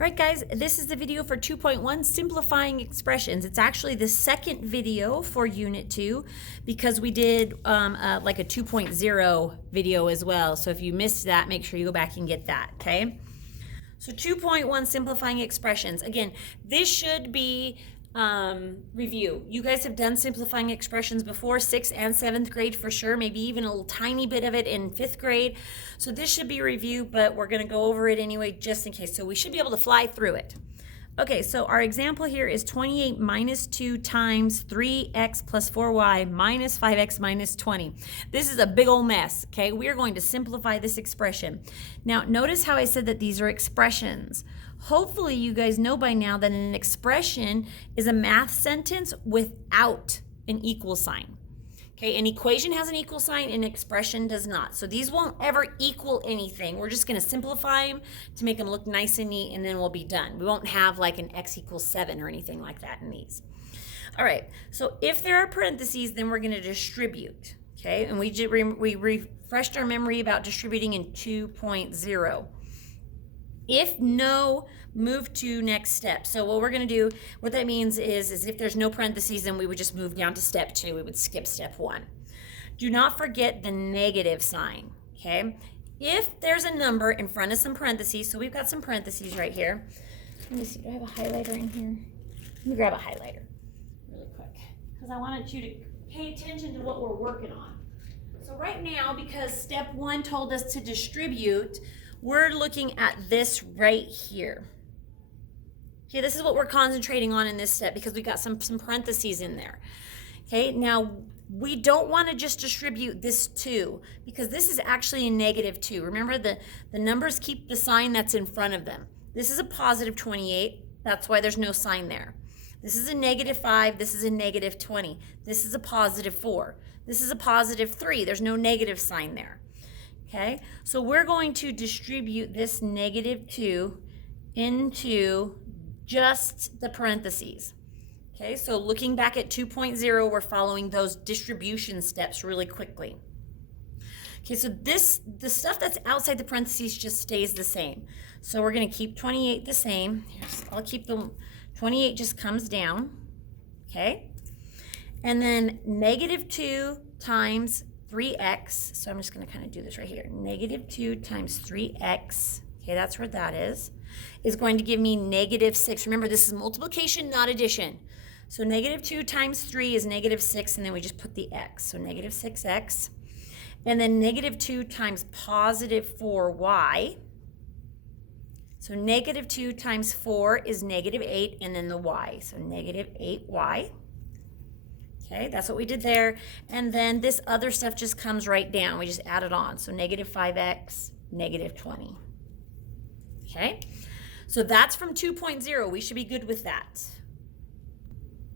All right, guys, this is the video for 2.1, Simplifying Expressions. It's actually the second video for Unit 2 because we did like a 2.0 video as well. So if you missed that, make sure you go back and get that, okay? So 2.1, Simplifying Expressions. Again, this should be review. You guys have done simplifying expressions before, 6th and 7th grade for sure, maybe even a little tiny bit of it in 5th grade. So this should be review, but we're going to go over it anyway just in case. So we should be able to fly through it. Okay, so our example here is 28 minus 2 times 3x plus 4y minus 5x minus 20. This is a big old mess, okay? We are going to simplify this expression. Now, notice how I said that these are expressions. Hopefully you guys know by now that an expression is a math sentence without an equal sign. Okay, an equation has an equal sign, an expression does not. So these won't ever equal anything. We're just going to simplify them to make them look nice and neat, and then we'll be done. We won't have like an x equals 7 or anything like that in these. All right, so if there are parentheses, then we're going to distribute. Okay, and we refreshed our memory about distributing in 2.0. If no, move to next step. So what we're going to do, what that means is if there's no parentheses, then we would just move down to step 2. We would skip step 1. Do not forget the negative sign, okay? If there's a number in front of some parentheses, so we've got some parentheses right here. Let me see, do I have a highlighter in here? Let me grab a highlighter really quick because I wanted you to pay attention to what we're working on. So right now, because step 1 told us to distribute, we're looking at this right here. Okay, this is what we're concentrating on in this step because we got some parentheses in there. Okay, now we don't want to just distribute this 2 because this is actually a negative 2. Remember, the numbers keep the sign that's in front of them. This is a positive 28. That's why there's no sign there. This is a negative 5. This is a negative 20. This is a positive 4. This is a positive 3. There's no negative sign there. Okay, so we're going to distribute this negative 2 into just the parentheses. Okay, so looking back at 2.0, we're following those distribution steps really quickly. Okay, so the stuff that's outside the parentheses just stays the same. So we're going to keep 28 the same. I'll keep the 28 just comes down. Okay, and then negative 2 times 3x, so I'm just going to kind of do this right here. Negative 2 times 3x, okay, that's where that is going to give me negative 6. Remember, this is multiplication, not addition. So negative 2 times 3 is negative 6, and then we just put the x. So negative 6x. And then negative 2 times positive 4y. So negative 2 times 4 is negative 8, and then the y. So negative 8y. Okay, that's what we did there. And then this other stuff just comes right down. We just add it on. So negative 5x, negative 20. Okay, so that's from 2.0. We should be good with that.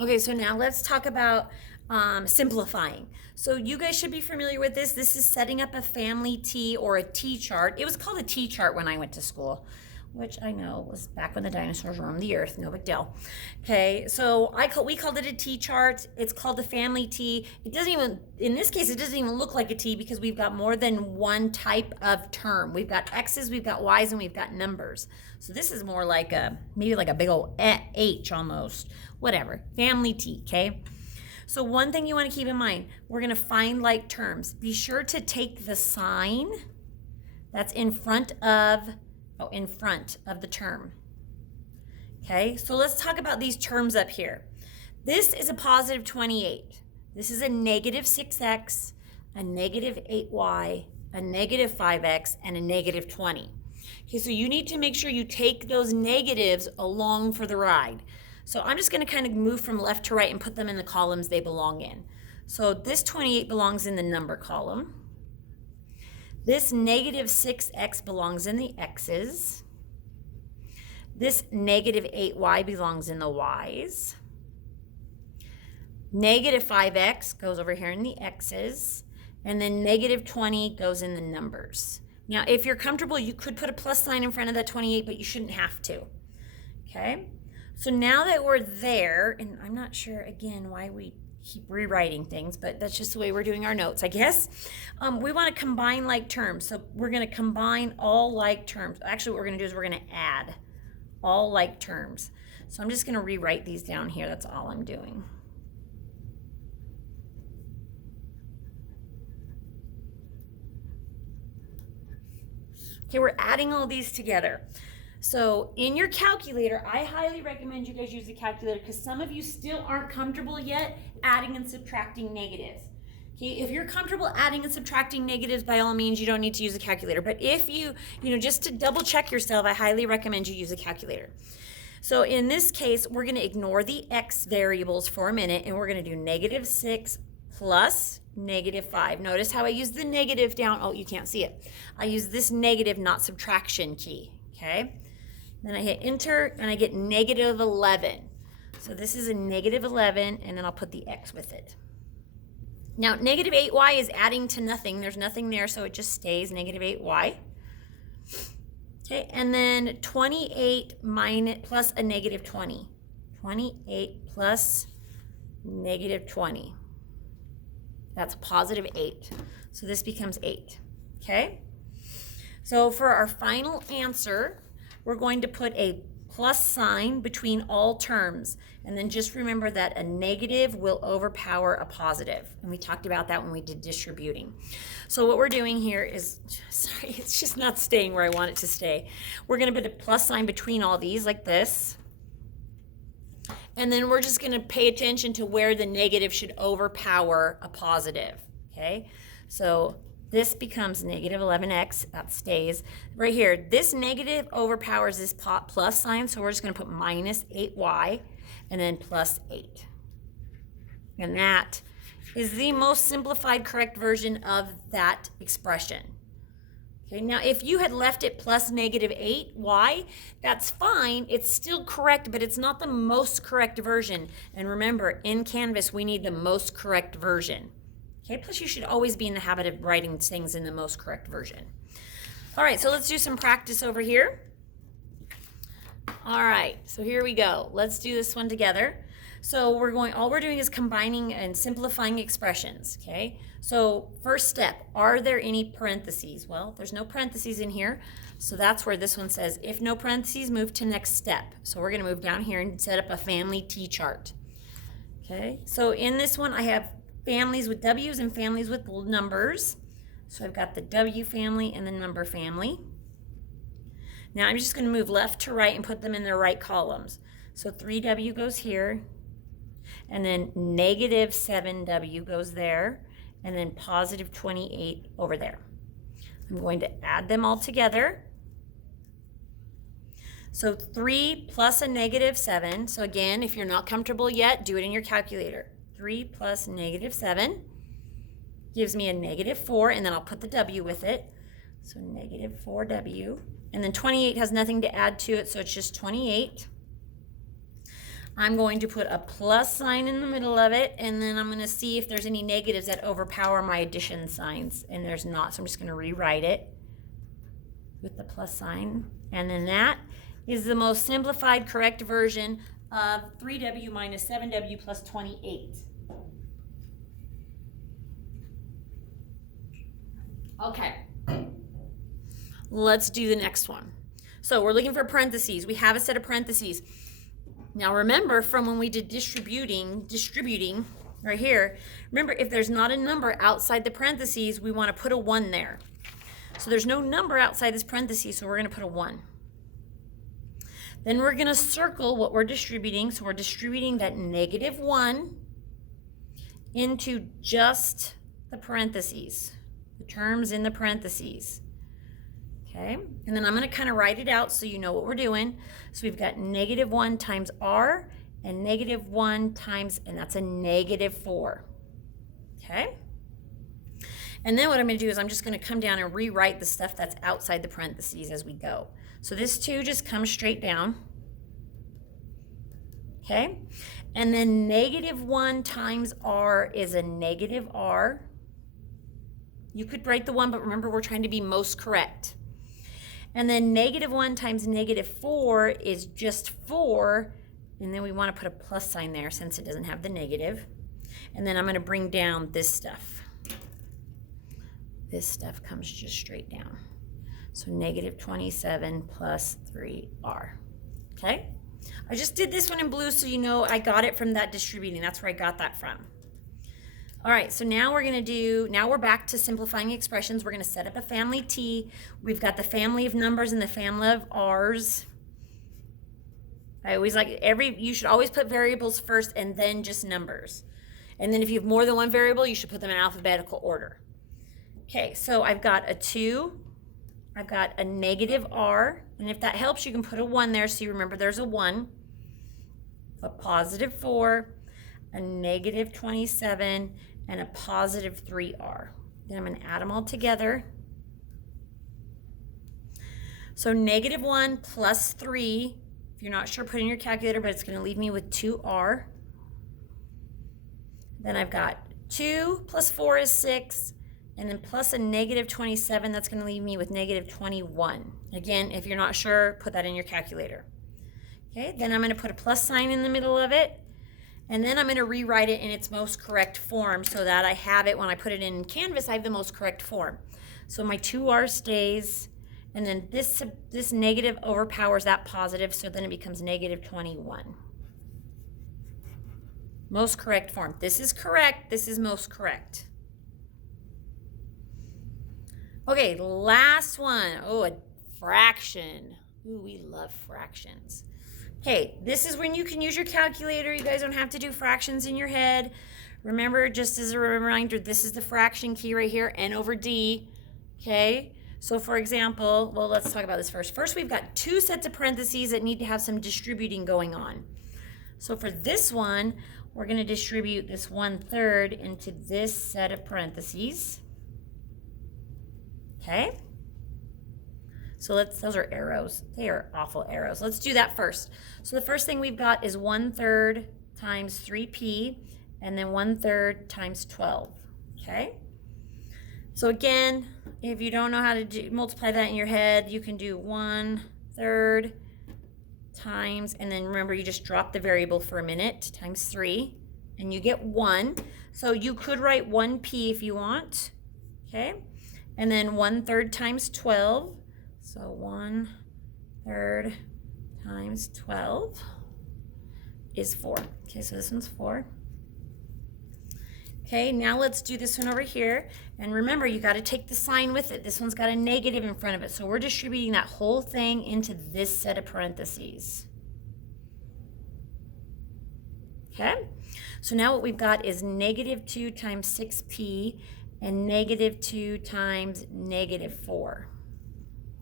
Okay, so now let's talk about simplifying. So you guys should be familiar with this. This is setting up a family T or a T chart. It was called a T chart when I went to school, which I know was back when the dinosaurs roamed the earth, no big deal. Okay, so we called it a T chart. It's called the family T. It doesn't even, in this case, it doesn't even look like a T because we've got more than one type of term. We've got X's, we've got Y's, and we've got numbers. So this is more like maybe like a big old H almost, whatever, family T, okay? So one thing you want to keep in mind, we're going to find like terms. Be sure to take the sign that's in front of the term. Okay, so let's talk about these terms up here. This is a positive 28. This is a negative 6x, a negative 8y, a negative 5x, and a negative 20. Okay, so you need to make sure you take those negatives along for the ride. So I'm just going to kind of move from left to right and put them in the columns they belong in. So this 28 belongs in the number column. This negative 6x belongs in the x's. This negative 8y belongs in the y's. Negative 5x goes over here in the x's. And then negative 20 goes in the numbers. Now, if you're comfortable, you could put a plus sign in front of that 28, but you shouldn't have to. Okay? So now that we're there, and I'm not sure, again, why we keep rewriting things, but that's just the way we're doing our notes, I guess. We want to combine like terms. So we're going to combine all like terms. Actually, what we're going to do is we're going to add all like terms. So I'm just going to rewrite these down here. That's all I'm doing. Okay, we're adding all these together. So in your calculator, I highly recommend you guys use the calculator because some of you still aren't comfortable yet adding and subtracting negatives. Okay, if you're comfortable adding and subtracting negatives, by all means, you don't need to use a calculator. But if you just to double check yourself, I highly recommend you use a calculator. So in this case, we're going to ignore the x variables for a minute, and we're going to do -6 plus -5. Notice how I use the negative down. Oh, you can't see it. I use this negative, not subtraction key, okay? Then I hit enter, and I get -11. So this is a -11, and then I'll put the x with it. Now, -8y is adding to nothing. There's nothing there, so it just stays -8y. Okay, and then 28 plus a -20. 28 plus -20. That's +8. So this becomes 8. Okay? So for our final answer, we're going to put a plus sign between all terms. And then just remember that a negative will overpower a positive. And we talked about that when we did distributing. So what we're doing here is, sorry, it's just not staying where I want it to stay. We're going to put a plus sign between all these like this. And then we're just going to pay attention to where the negative should overpower a positive. Okay? So this becomes -11x, that stays. Right here, this negative overpowers this plus sign, so we're just going to put -8y and then +8. And that is the most simplified correct version of that expression. Okay, now if you had left it plus -8y, that's fine. It's still correct, but it's not the most correct version. And remember, in Canvas, we need the most correct version. Okay, plus you should always be in the habit of writing things in the most correct version. All right, so let's do some practice over here. All right, so here we go. Let's do this one together. So all we're doing is combining and simplifying expressions, okay? So first step, are there any parentheses? Well, there's no parentheses in here, so that's where this one says, if no parentheses, move to next step. So we're gonna move down here and set up a family T-chart. Okay, so in this one, I have families with W's and families with numbers. So I've got the W family and the number family. Now I'm just going to move left to right and put them in their right columns. So 3W goes here, and then -7W goes there, and then +28 over there. I'm going to add them all together. So 3 plus a -7. So again, if you're not comfortable yet, do it in your calculator. 3 plus -7 gives me a -4, and then I'll put the W with it. So -4W. And then 28 has nothing to add to it, so it's just 28. I'm going to put a plus sign in the middle of it, and then I'm going to see if there's any negatives that overpower my addition signs, and there's not, so I'm just going to rewrite it with the plus sign. And then that is the most simplified correct version of 3W minus 7W plus 28. Okay, let's do the next one. So we're looking for parentheses. We have a set of parentheses. Now remember from when we did distributing right here, remember if there's not a number outside the parentheses, we want to put a 1 there. So there's no number outside this parentheses, so we're going to put a 1. Then we're going to circle what we're distributing. So we're distributing that -1 into just the parentheses, the terms in the parentheses. Okay, and then I'm going to kind of write it out so you know what we're doing. So we've got -1 times R and -1 times, and that's a -4. Okay, and then what I'm going to do is I'm just going to come down and rewrite the stuff that's outside the parentheses as we go. So this 2 just comes straight down. Okay, and then -1 times R is a -R. You could write the 1, but remember we're trying to be most correct. And then -1 times -4 is just 4, and then we want to put a plus sign there since it doesn't have the negative. And then I'm going to bring down this stuff. This stuff comes just straight down. So -27 plus 3R. Okay. I just did this one in blue so you know I got it from that distributing. That's where I got that from. All right, so now we're back to simplifying expressions. We're gonna set up a family T. We've got the family of numbers and the family of R's. I always you should always put variables first and then just numbers. And then if you have more than one variable, you should put them in alphabetical order. Okay, so I've got a 2, I've got a negative R, and if that helps, you can put a 1 there so you remember there's a 1, a positive 4, a negative 27, and a positive 3R. Then I'm going to add them all together. So negative 1 plus 3, if you're not sure, put in your calculator, but it's going to leave me with 2R. Then I've got 2 plus 4 is 6, and then plus a negative 27, that's going to leave me with negative 21. Again, if you're not sure, put that in your calculator. Okay, then I'm going to put a plus sign in the middle of it, and then I'm going to rewrite it in its most correct form so that I have it when I put it in Canvas, I have the most correct form. So my 2R stays, and then this negative overpowers that positive, so then it becomes negative 21. Most correct form. This is correct. This is most correct. Okay, last one. Oh, a fraction. Ooh, we love fractions. Okay, this is when you can use your calculator. You guys don't have to do fractions in your head. Remember, just as a reminder, this is the fraction key right here, n over d. Okay, so for example, well, let's talk about this first. First, we've got 2 sets of parentheses that need to have some distributing going on. So for this one, we're going to distribute this 1/3 into this set of parentheses. Okay? So those are arrows. They are awful arrows. Let's do that first. So the first thing we've got is 1/3 times 3p, and then 1/3 times 12. Okay? So again, if you don't know how to multiply that in your head, you can do 1/3 times, and then remember you just drop the variable for a minute, times 3, and you get 1. So you could write 1p if you want, okay? And then 1/3 times 12, so 1/3 times 12 is 4. Okay, so this one's 4. Okay, now let's do this one over here. And remember, you got to take the sign with it. This one's got a negative in front of it. So we're distributing that whole thing into this set of parentheses. Okay, so now what we've got is negative 2 times 6p and negative 2 times negative 4.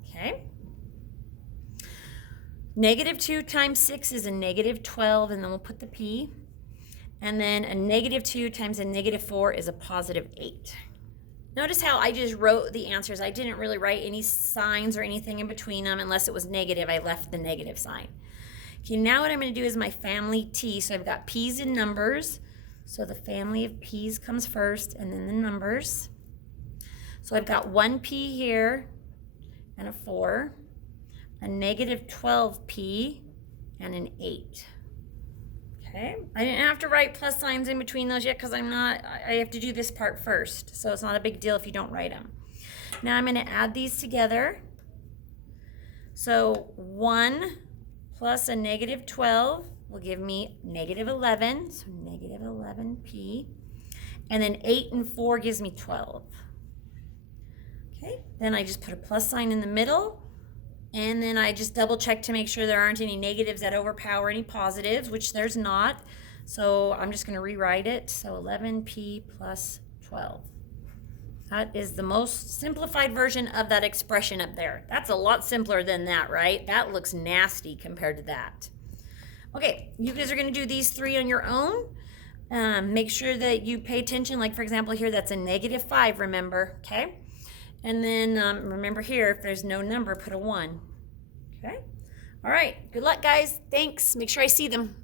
Okay. Negative 2 times 6 is a negative 12, and then we'll put the p. And then a negative 2 times a negative 4 is a positive 8. Notice how I just wrote the answers. I didn't really write any signs or anything in between them unless it was negative. I left the negative sign. Okay, now what I'm going to do is my family T. So I've got p's and numbers. So the family of p's comes first, and then the numbers. So I've got 1p here and a 4, a negative 12p, and an 8. Okay, I didn't have to write plus signs in between those yet because I have to do this part first. So it's not a big deal if you don't write them. Now I'm going to add these together. So 1 plus a negative 12 will give me negative 11, so negative 11p. And then 8 and 4 gives me 12. Okay, then I just put a plus sign in the middle. And then I just double check to make sure there aren't any negatives that overpower any positives, which there's not. So I'm just going to rewrite it. So 11p plus 12. That is the most simplified version of that expression up there. That's a lot simpler than that, right? That looks nasty compared to that. Okay, you guys are going to do these 3 on your own. Make sure that you pay attention. Like, for example, here that's a negative 5, remember, okay? And then remember here, if there's no number, put a 1. Okay? All right. Good luck, guys. Thanks. Make sure I see them.